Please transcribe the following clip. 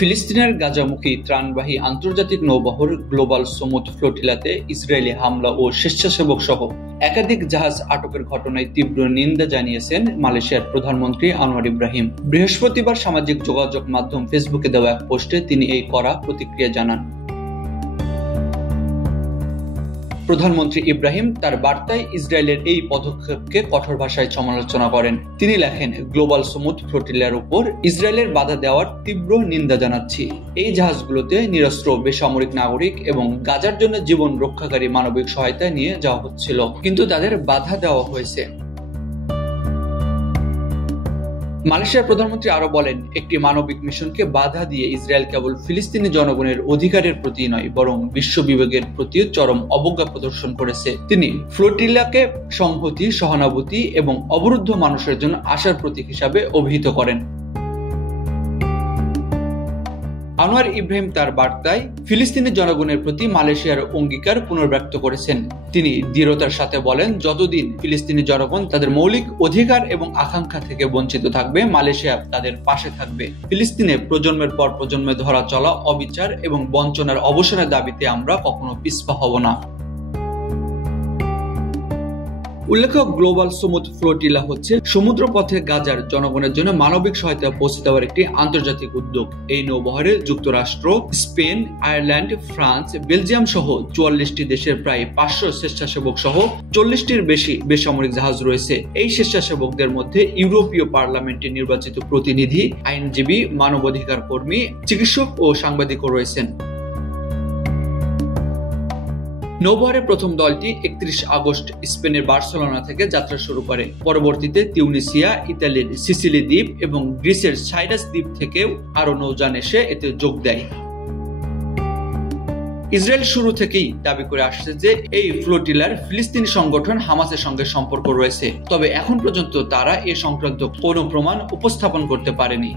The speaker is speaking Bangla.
ফিলিস্তিনের গাজামুখী ত্রাণবাহী আন্তর্জাতিক নৌবহর গ্লোবাল সমুদ ফ্লোটিলাতে ইসরায়েলি হামলা ও স্বেচ্ছাসেবক সহ একাধিক জাহাজ আটকের ঘটনায় তীব্র নিন্দা জানিয়েছেন মালয়েশিয়ার প্রধানমন্ত্রী আনোয়ার ইব্রাহিম। বৃহস্পতিবার সামাজিক যোগাযোগ মাধ্যম ফেসবুকে দেওয়া এক পোস্টে তিনি এই কড়া প্রতিক্রিয়া জানান। প্রধানমন্ত্রী ইব্রাহিম তার বার্তায় ইসরায়েলের এই পদক্ষেপকে কঠোর ভাষায় সমালোচনা করেন। তিনি লেখেন, গ্লোবাল সমুদ ফ্লোটিলার উপর ইসরায়েলের বাধা দেওয়ার তীব্র নিন্দা জানাচ্ছি। এই জাহাজগুলোতে নিরস্ত্র বেসামরিক নাগরিক এবং গাজার জন্য জীবন রক্ষাকারী মানবিক সহায়তা নিয়ে যাওয়া হচ্ছিল, কিন্তু তাদের বাধা দেওয়া হয়েছে। মালয়েশিয়ার প্রধানমন্ত্রী আরো বলেন, একটি মানবিক মিশনকে বাধা দিয়ে ইসরায়েল কেবল ফিলিস্তিনি জনগণের অধিকারের প্রতি নয়, বরং বিশ্ব বিবেকের প্রতিও চরম অবজ্ঞা প্রদর্শন করেছে। তিনি ফ্লোটিলাকে সংহতি, সহানুভূতি এবং অবরুদ্ধ মানুষের জন্য আশার প্রতীক হিসাবে অভিহিত করেন। আনোয়ার ইব্রাহিম তার বার্তায় ফিলিস্তিনি জনগণের প্রতি মালয়েশিয়ার অঙ্গীকার পুনর্ব্যক্ত করেছেন। তিনি দৃঢ়তার সাথে বলেন, যতদিন ফিলিস্তিনি জনগণ তাদের মৌলিক অধিকার এবং আকাঙ্ক্ষা থেকে বঞ্চিত থাকবে, মালয়েশিয়া তাদের পাশে থাকবে। ফিলিস্তিনে প্রজন্মের পর প্রজন্মে ধরা চলা অবিচার এবং বঞ্চনার অবসানের দাবিতে আমরা কখনো পিছপা হব না। উল্লেখ্য, গ্লোবাল সমুদ ফ্লোটিলা হচ্ছে সমুদ্রপথে গাজার জনগণের জন্য মানবিক সহায়তা পৌঁছে দেওয়ার একটি আন্তর্জাতিক উদ্যোগ। এই নৌবহরে যুক্তরাষ্ট্র, স্পেন, আয়ারল্যান্ড, ফ্রান্স, বেলজিয়াম সহ 44টি দেশের প্রায় 500 স্বেচ্ছাসেবক সহ 40টির বেশি বেসামরিক জাহাজ রয়েছে। এই স্বেচ্ছাসেবকদের মধ্যে ইউরোপীয় পার্লামেন্টে নির্বাচিত প্রতিনিধি, আইনজীবী, মানবাধিকার কর্মী, চিকিৎসক ও সাংবাদিকও রয়েছেন। নৌবহরের প্রথম দলটি 31 আগস্ট স্পেনের বার্সেলোনা থেকে যাত্রা শুরু করে। পরবর্তীতে তিউনিসিয়া, ইতালির সিসিলি দ্বীপ এবং গ্রিসের সাইরাস দ্বীপ থেকেও আরো নৌযান এসে এতে যোগ দেয়। ইসরায়েল শুরু থেকেই দাবি করে আসছে যে এই ফ্লোটিলার ফিলিস্তিনি সংগঠন হামাসের সঙ্গে সম্পর্ক রয়েছে, তবে এখন পর্যন্ত তারা এ সংক্রান্ত কোনো প্রমাণ উপস্থাপন করতে পারেনি।